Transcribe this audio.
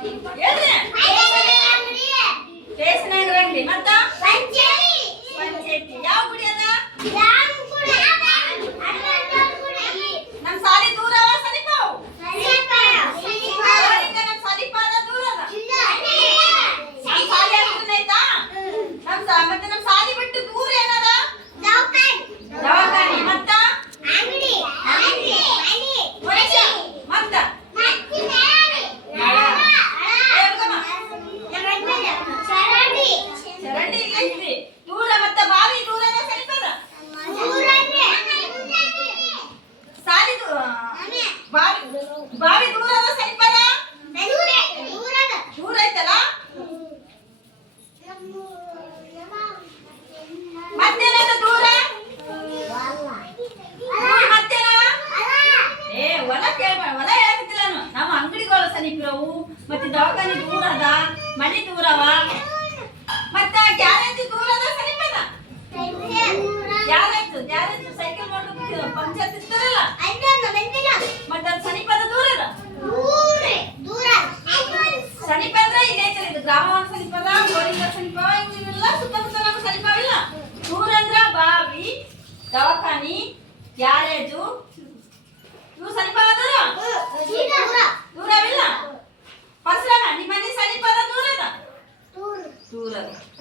ಹೇಳ್ರಿ ಸ್ಟೇಷನರಿ ಅಂಗಡಿ ಮತ್ತ ಪಂಚಾಯತಿ ಯಾವ ಗುಡಿ ಅದ ನಮ್ಮ ಸಾಲಿ ದೂರ ಅವ ಸಮೀಪ ಅವು ನಮ್ಮ ಸಮೀಪ ಅದ ದೂರ ಅದ ನಮ್ಮ ಸಾಲಿ ಹತ್ರ ಐತಾ ಮತ್ತೆ ನಮ್ಮ ಸಾಲಿ ಬಿಟ್ಟು ದೂರ ಏನದ ದವಾಖಾನಿ ಮತ್ತ ಮತ್ತ ಚರಂಡಿ ಐತಿ ದೂರ ಮತ್ತ ಬಾವಿ ದೂರದ ಸಮೀಪದ ಸಾಲಿ ಬಾವಿ ದೂರದ ಸಮೀಪದ ದೂರ ಐತಲ್ಲ ಮತ್ತೇನದ ದೂರ ಮತ್ತೇನ ಹೊಲ ಕೇಳ್ಬೇಡ ಹೊಲ ಹೇಳ್ತಿಲ್ಲ ನಮ್ಮ ಅಂಗಡಿಗಳು ಸಮೀಪವು ಮತ್ತೆ ದವಾಖಾನೆ ದೂರ ಅದ ಮನೆ ದೂರವ ಮತ್ತ ಗ್ಯಾರೇಜ್ ದೂರ ಅದ ಸಮೀಪದ ಗ್ಯಾರೇಜ್ ಸೈಕಲ್ ಮಾಡೋದು ಪಂಚಾಯತ್ ಇರ್ತಾರಲ್ಲ ಮತ್ತೆ ಅದು ಸಮೀಪದ ದೂರ ಅದ ಸಮೀಪ ಅಂದ್ರೆ ಇಲ್ಲೇ ಐತಲ್ಲ ಇದು ಗ್ರಾಮವಾನ ಸಮೀಪದ ಗೋಳಿಂಗ ಸಮೀಪ ಇವೆಲ್ಲ ಸುತ್ತಮುತ್ತ ನಮ್ಮ ಸಮೀಪವಿಲ್ಲ ದೂರ ಅಂದ್ರ ಬಾವಿ ದವಾಖಾನಿ ಗ್ಯಾರೇಜು ಇವು ಸಮೀಪ ದೂರವಿಲ್ಲ ಪರ್ಸನ ನಿಮ್ಮ ಮನೆ ಸಮೀಪದ ದೂರ ಅದ